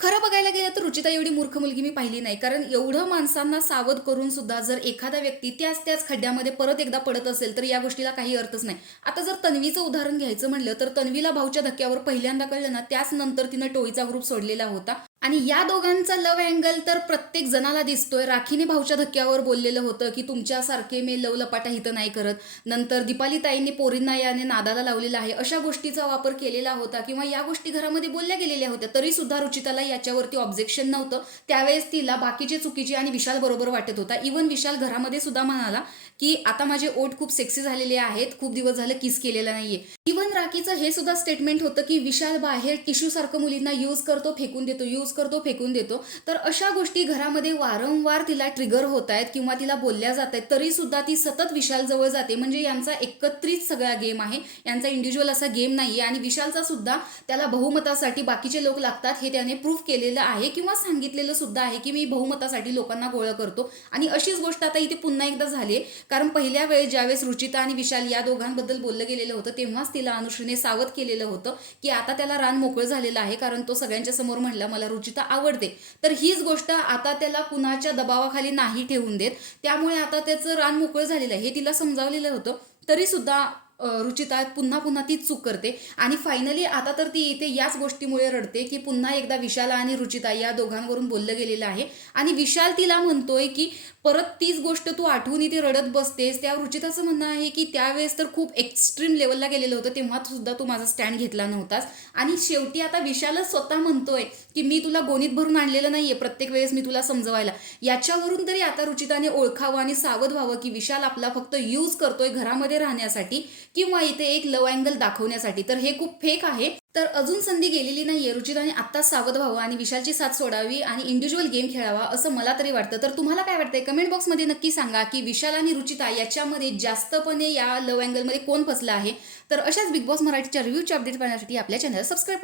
खरं बघायला गेलं तर रुचिता एवढी मूर्ख मुलगी मी पाहिली नाही. कारण एवढं माणसांना सावध करून सुद्धा जर एखादा व्यक्ती त्याच खड्ड्यामध्ये परत एकदा पडत असेल, तर या गोष्टीला काही अर्थच नाही. आता जर तन्वीचं उदाहरण घ्यायचं म्हणलं, तर तन्वीला भाऊच्या धक्क्यावर पहिल्यांदा कळलं ना, त्याच नंतर तिनं टोळीचा ग्रुप सोडलेला होता. आणि या दोघांचा लव्ह अँगल तर प्रत्येक जणाला दिसतोय. राखीने भाऊच्या धक्क्यावर बोललेलं होतं, की तुमच्यासारखे मी लवलपाटा इथं नाही करत. नंतर दीपाली ताईंनी पोरींना याने नादाला लावलेला आहे, अशा गोष्टीचा वापर केलेला होता किंवा या गोष्टी घरामध्ये बोलल्या गेलेल्या होत्या. तरी सुद्धा रुचिताला याच्यावरती ऑब्जेक्शन नव्हतं. त्यावेळेस तिला बाकीचे चुकीचे आणि विशाल बरोबर वाटत होता. इव्हन विशाल घरामध्ये सुद्धा म्हणाला, की आता माझे ओठ खूप सेक्सी झालेले आहेत, खूप दिवस झाले किस केलेला नाहीये. इव्हन राखीचं हे सुद्धा स्टेटमेंट होतं, की विशाल बाहेर टिश्यू सारखं मुलींना यूज करतो, फेकून देतो, यूज करतो, फेकून देतो. तर अशा गोष्टी घरामध्ये वारंवार तिला ट्रिगर होत आहेत किंवा तिला बोलल्या जात आहेत, तरी सुद्धा ती सतत विशाल जवळ जाते. म्हणजे यांचा एकत्रित सगळा गेम आहे, यांचा इंडिव्हिज्युअल असा गेम नाहीये. आणि विशालचा सुद्धा त्याला बहुमतासाठी बाकीचे लोक लागतात हे त्याने प्रूव्ह केलेलं आहे किंवा सांगितलेलं सुद्धा आहे, की मी बहुमतासाठी लोकांना गोळा करतो. आणि अशीच गोष्ट आता इथे पुन्हा एकदा झाली. कारण पहिल्या वेळेस ज्यावेळेस रुचिता आणि विशाल या दोघांबद्दल बोललं गेलेलं होतं, तेव्हाच तिला अनुश्रीने सावध केलेलं होतं, की आता त्याला रान मोकळं झालेलं आहे. कारण तो सगळ्यांच्या समोर म्हणला मला रुचिता आवडते. तर हीच गोष्ट आता त्याला कुणाच्या दबावाखाली नाही ठेवून देत. त्यामुळे आता त्याचं रान मोकळं झालेलं आहे हे तिला समजावलेलं होतं. तरी सुद्धा रुचिता पुन्हा पुन्हा तीच चूक करते. आणि फायनली आता तर ती इथे याच गोष्टीमुळे रडते, की पुन्हा एकदा विशाल आणि रुचिता या दोघांवरून बोललं गेलेलं आहे. आणि विशाल तिला म्हणतोय, की परत तीच गोष्ट तू आठवून इथे रडत बसतेस. त्या रुचिताचं म्हणणं आहे, की त्यावेळेस तर खूप एक्स्ट्रीम लेवलला गेलेलं होतं, तेव्हा सुद्धा तू माझा स्टँड घेतला नव्हतास. आणि शेवटी आता विशालच स्वतः म्हणतोय, की मी तुला गोणीत भरून आणलेलं नाहीये प्रत्येक वेळेस मी तुला समजवायला. याच्यावरून तरी आता रुचिताने ओळखावं आणि सावध व्हावं, की विशाल आपला फक्त यूज करतोय घरामध्ये राहण्यासाठी किंवा इथे एक लव्ह अँगल दाखवण्यासाठी. तर हे खूप फेक आहे. तर अजून संधी गेलेली नाहीये. रुचिताने आत्ताच सावध व्हावं आणि विशालची साथ सोडावी आणि इंडिव्हिज्युअल गेम खेळावा असं मला तरी वाटतं. तर तुम्हाला काय वाटतंय कमेंट बॉक्समध्ये नक्की सांगा, की विशाल आणि रुचिता याच्यामध्ये जास्तपणे या लव्ह अँगलमध्ये कोण फसला आहे. तर अशाच बिग बॉस मराठीच्या रिव्ह्यूच्या अपडेट पाहण्यासाठी आपल्या चॅनल सबस्क्राईब